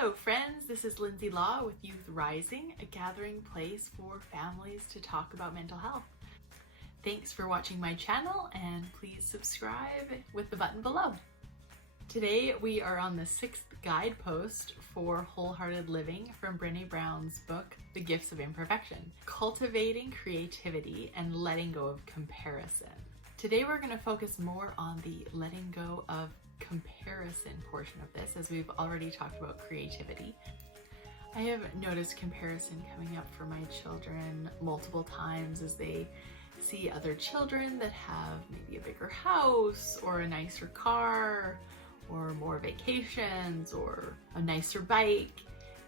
Hello friends, this is Lindsay Law with Youth Rising, a gathering place for families to talk about mental health. Thanks for watching my channel and please subscribe with the button below. Today we are on the 6th guidepost for wholehearted living from Brené Brown's book, The Gifts of Imperfection, cultivating creativity and letting go of comparison. Today we're going to focus more on the letting go of comparison portion of this, as we've already talked about creativity. I have noticed comparison coming up for my children multiple times as they see other children that have maybe a bigger house or a nicer car or more vacations or a nicer bike,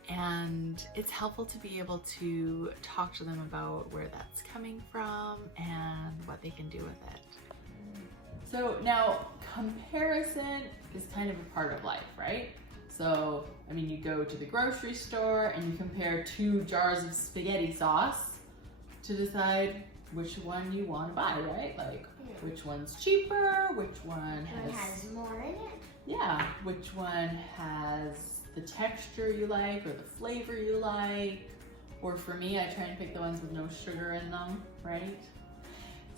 and it's helpful to be able to talk to them about where that's coming from and what they can do with it. So now, comparison is kind of a part of life, right? So, I mean, you go to the grocery store and you compare 2 jars of spaghetti sauce to decide which one you want to buy, right? Like, which one's cheaper, which one has more in it. Yeah, which one has the texture you like or the flavor you like. Or for me, I try and pick the ones with no sugar in them, right?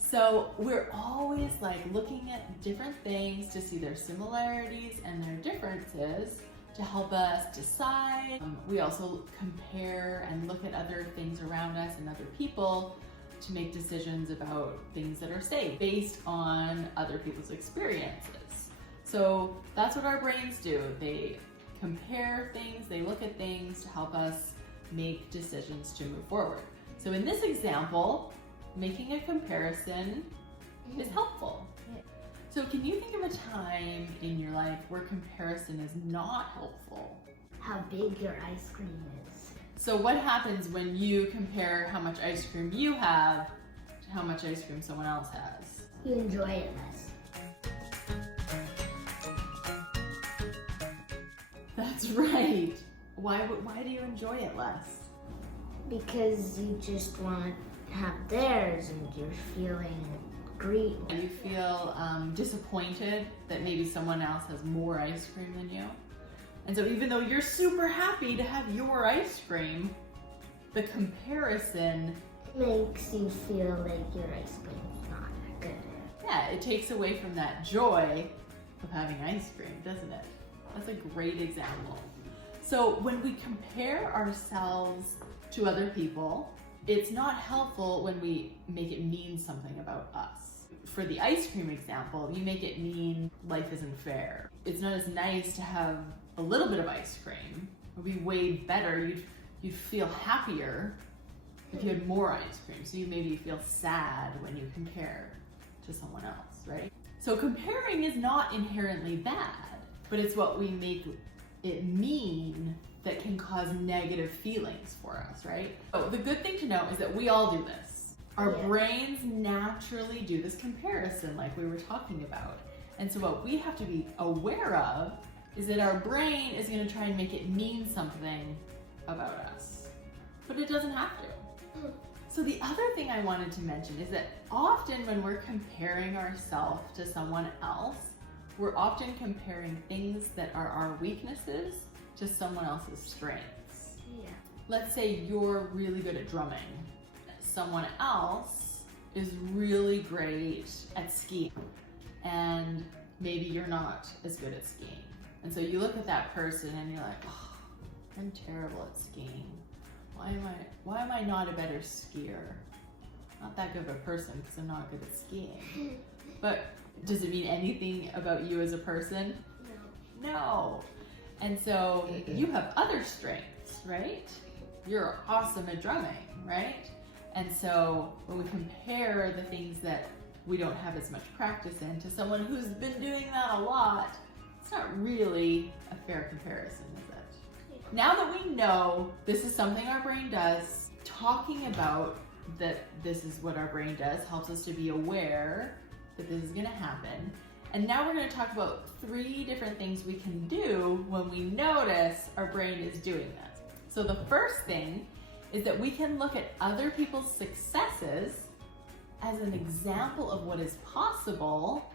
So we're always like looking at different things to see their similarities and their differences to help us decide. We also compare and look at other things around us and other people to make decisions about things that are safe based on other people's experiences. So that's what our brains do. They compare things, they look at things to help us make decisions to move forward. So in this example, making a comparison is helpful. So can you think of a time in your life where comparison is not helpful? How big your ice cream is. So what happens when you compare how much ice cream you have to how much ice cream someone else has? You enjoy it less. That's right. Why do you enjoy it less? Because you just want to have theirs and you're feeling greedy. You feel disappointed that maybe someone else has more ice cream than you. And so even though you're super happy to have your ice cream, the comparison makes you feel like your ice cream is not that good. Yeah, it takes away from that joy of having ice cream, doesn't it? That's a great example. So when we compare ourselves to other people, it's not helpful when we make it mean something about us. For the ice cream example, you make it mean life isn't fair. It's not as nice to have a little bit of ice cream. It would be way better. You'd feel happier if you had more ice cream. So you maybe feel sad when you compare to someone else, right? So comparing is not inherently bad, but it's what we make it mean that can cause negative feelings for us, right? So the good thing to know is that we all do this. Our brains naturally do this comparison like we were talking about. And so what we have to be aware of is that our brain is going to try and make it mean something about us, but it doesn't have to. So the other thing I wanted to mention is that often when we're comparing ourselves to someone else, we're often comparing things that are our weaknesses to someone else's strengths. Yeah. Let's say you're really good at drumming. Someone else is really great at skiing, and maybe you're not as good at skiing. And so you look at that person and you're like, oh, I'm terrible at skiing. Why am I not a better skier? Not that good of a person because I'm not good at skiing. But does it mean anything about you as a person? No. And so you have other strengths, right? You're awesome at drumming, right? And so when we compare the things that we don't have as much practice in to someone who's been doing that a lot, it's not really a fair comparison, is it? Now that we know this is something our brain does, talking about that this is what our brain does helps us to be aware that this is going to happen. And now we're going to talk about 3 different things we can do when we notice our brain is doing this. So the first thing is that we can look at other people's successes as an example of what is possible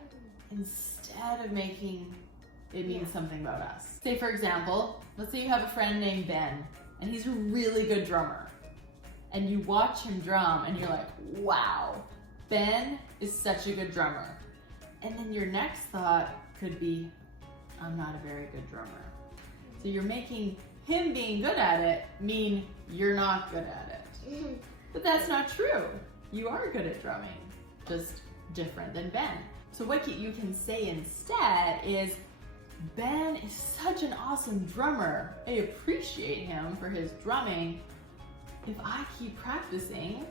instead of making it means something about us. Say for example, let's say you have a friend named Ben, and he's a really good drummer. And you watch him drum and you're like, wow, Ben is such a good drummer. And then your next thought could be, I'm not a very good drummer. So you're making him being good at it mean you're not good at it. But that's not true. You are good at drumming, just different than Ben. So what you can say instead is, Ben is such an awesome drummer. I appreciate him for his drumming. If I keep practicing,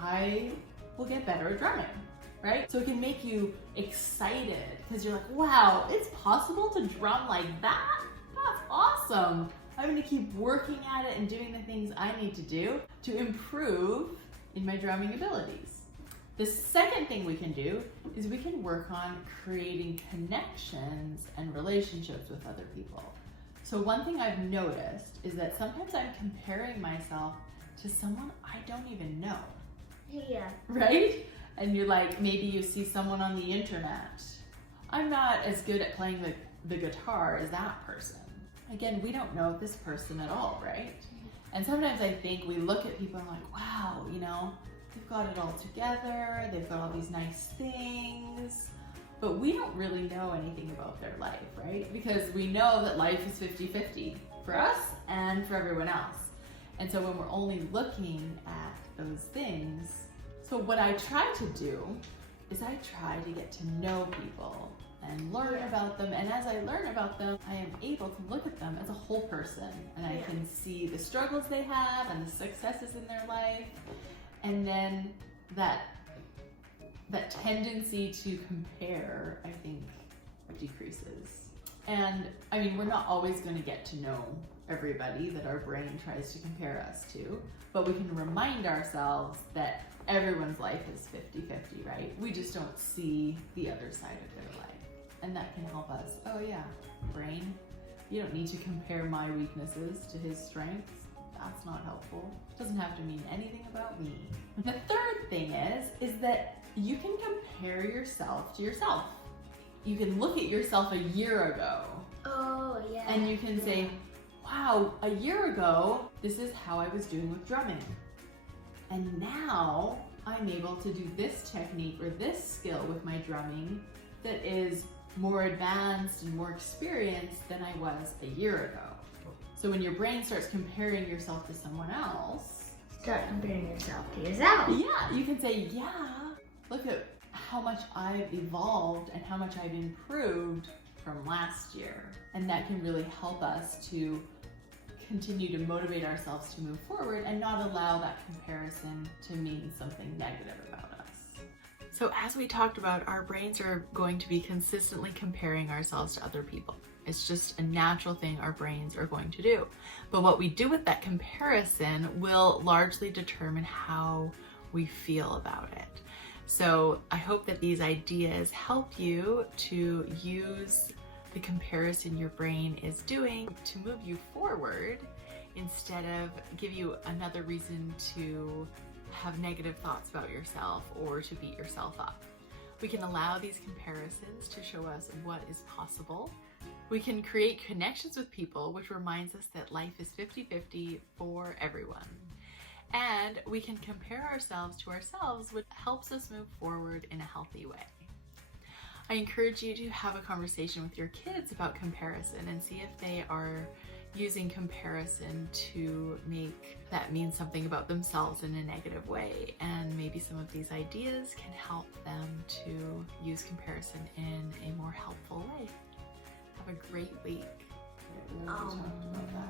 I will get better at drumming, right? So it can make you excited because you're like, wow, it's possible to drum like that? That's awesome. I'm gonna keep working at it and doing the things I need to do to improve in my drumming abilities. The second thing we can do is we can work on creating connections and relationships with other people. So one thing I've noticed is that sometimes I'm comparing myself to someone I don't even know. Yeah. Right? And you're like, maybe you see someone on the internet. I'm not as good at playing the guitar as that person. Again, we don't know this person at all, right? And sometimes I think we look at people and like, wow, you know, they've got it all together, they've got all these nice things, but we don't really know anything about their life, right? Because we know that life is 50-50 for us and for everyone else. And so when we're only looking at those things, so what I try to do is I try to get to know people and learn about them. And as I learn about them, I am able to look at them as a whole person. And I can see the struggles they have and the successes in their life. And then that tendency to compare, I think, decreases. And I mean, we're not always going to get to know everybody that our brain tries to compare us to, but we can remind ourselves that everyone's life is 50-50, right? We just don't see the other side of their life. And that can help us. Oh yeah, brain, you don't need to compare my weaknesses to his strengths. That's not helpful. It doesn't have to mean anything about me. The third thing is that you can compare yourself to yourself. You can look at yourself a year ago. Oh, yeah. And you can say, wow, a year ago, this is how I was doing with drumming. And now I'm able to do this technique or this skill with my drumming that is more advanced and more experienced than I was a year ago. So when your brain starts comparing yourself to someone else, start comparing yourself to yourself. Yeah, you can say, yeah, look at how much I've evolved and how much I've improved from last year. And that can really help us to continue to motivate ourselves to move forward and not allow that comparison to mean something negative about us. So as we talked about, our brains are going to be consistently comparing ourselves to other people. It's just a natural thing our brains are going to do. But what we do with that comparison will largely determine how we feel about it. So I hope that these ideas help you to use the comparison your brain is doing to move you forward instead of give you another reason to have negative thoughts about yourself or to beat yourself up. We can allow these comparisons to show us what is possible. We can create connections with people, which reminds us that life is 50-50 for everyone. And we can compare ourselves to ourselves, which helps us move forward in a healthy way. I encourage you to have a conversation with your kids about comparison and see if they are using comparison to make that mean something about themselves in a negative way. And maybe some of these ideas can help them to use comparison in a more helpful way. Have a great week. We really talked about that.